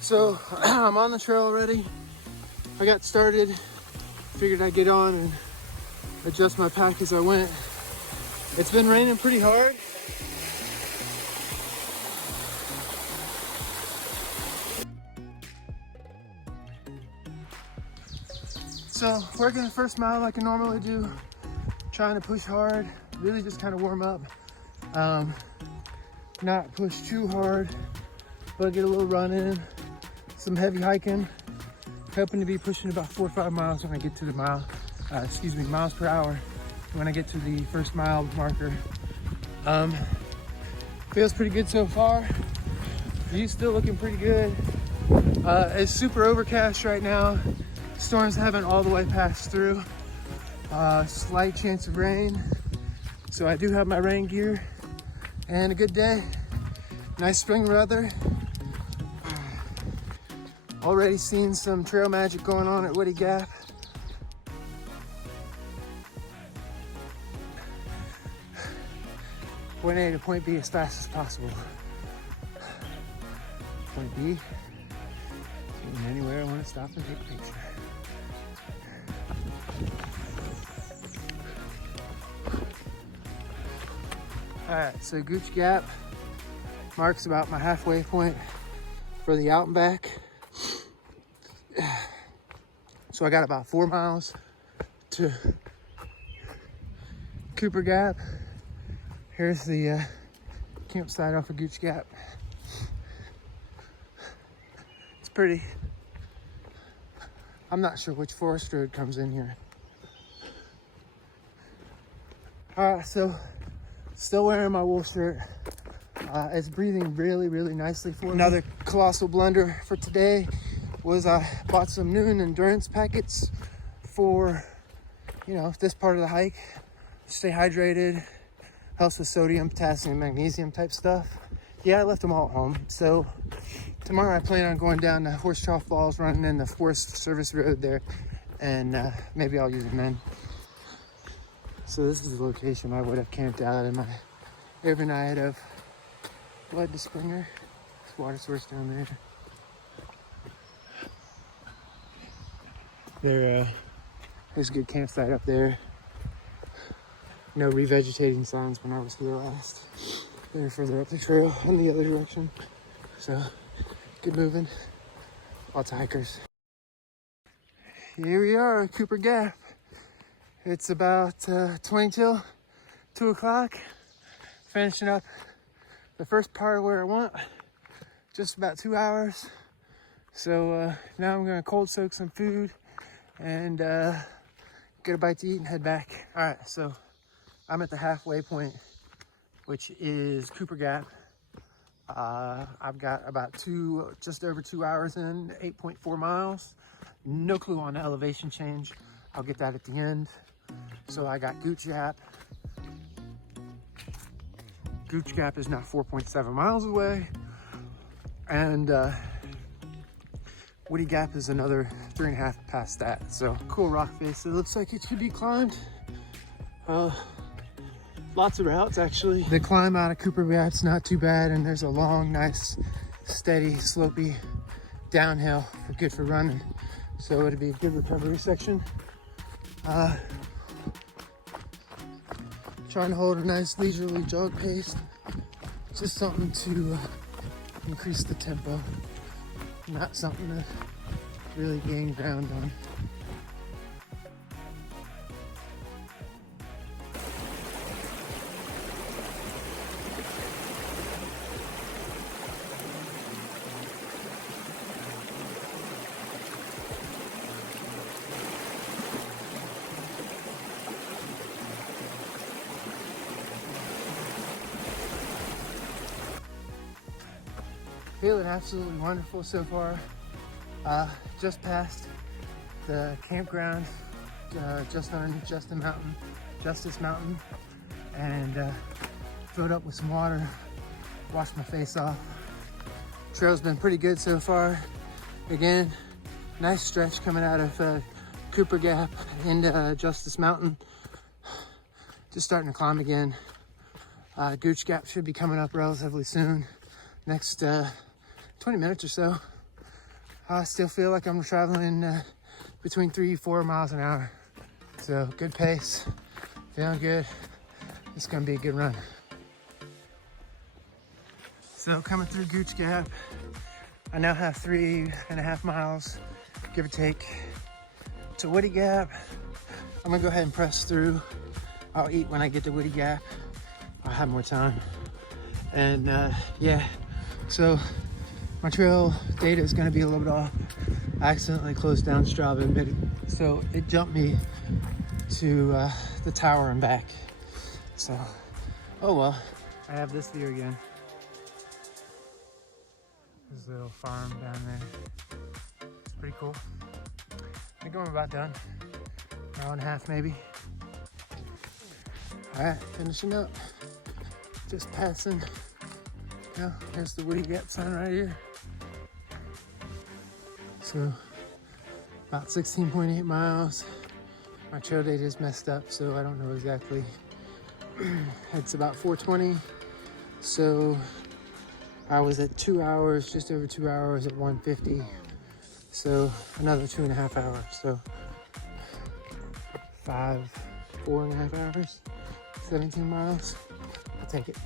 So I'm on the trail already. I got started, figured I'd get on and adjust my pack as I went. It's been raining pretty hard. So working the first mile like I normally do, trying to push hard, really just kind of warm up. Not push too hard, but get a little run in, some heavy hiking. Hoping to be pushing about 4 or 5 miles when I get to the miles per hour when I get to the first mile marker. Feels pretty good so far. View's still looking pretty good. It's super overcast right now. Storms haven't all the way passed through. Slight chance of rain. So I do have my rain gear and a good day. Nice spring weather. Already seen some trail magic going on at Woody Gap. Point A to point B as fast as possible. Point B, getting anywhere I want to stop and take a picture. All right, so Gooch Gap marks about my halfway point for the out and back. So I got about 4 miles to Cooper Gap. Here's the campsite off of Gooch Gap. It's pretty. I'm not sure which forest road comes in here. All right, so still wearing my wolf shirt. It's breathing really, really nicely for me. Another colossal blunder for today was I bought some Noon endurance packets for, this part of the hike. Stay hydrated, helps with sodium, potassium, magnesium type stuff. Yeah, I left them all at home. So tomorrow I plan on going down to Horse Trough Falls, running in the Forest Service Road there, and maybe I'll use them then. So this is the location I would have camped out in my overnight of Blood to Springer. This water source down there. There's a good campsite up there. No revegetating signs when I was here last. They're further up the trail in the other direction. So, good moving. Lots of hikers. Here we are at Cooper Gap. It's about 20 till 2 o'clock. Finishing up the first part where I went. Just about 2 hours. So now I'm gonna cold soak some food and get a bite to eat and head back. All right, so I'm at the halfway point, which is Cooper Gap. I've got about just over 2 hours in, 8.4 miles. No clue on the elevation change. I'll get that at the end. So I got Gooch Gap. Gooch Gap is now 4.7 miles away. And Woody Gap is another 3.5 past that. So cool rock face. It looks like it could be climbed. Lots of routes actually. The climb out of Cooper Gap's not too bad, and there's a long, nice, steady, slopey downhill, good for running. So it'd be a good recovery section. Trying to hold a nice leisurely jog pace. Just something to increase the tempo. Not something to really gain ground on. Feeling absolutely wonderful so far. Just passed the campground, just underneath Justice Mountain, and filled up with some water, washed my face off. Trail's been pretty good so far. Again, nice stretch coming out of Cooper Gap into Justice Mountain. Just starting to climb again. Gooch Gap should be coming up relatively soon. Next 20 minutes or so. I still feel like I'm traveling between 3-4 miles an hour. So good pace, feeling good. It's gonna be a good run. So coming through Gooch Gap, I now have 3.5 miles, give or take, to Woody Gap. I'm gonna go ahead and press through. I'll eat when I get to Woody Gap. I'll have more time. And yeah, so my trail data is gonna be a little bit off. I accidentally closed down Strava, so it jumped me to the tower and back. So, oh well. I have this view again. There's a little farm down there. It's pretty cool. I think I'm about done. Hour and a half maybe. All right, finishing up. Just passing. Yeah, there's the Woody Gap sign right here. So, about 16.8 miles. My trail data is messed up, so I don't know exactly. It's about 4:20. So, I was at 2 hours, just over 2 hours at 1:50. So, another 2.5 hours. So, 4.5 hours, 17 miles. I'll take it.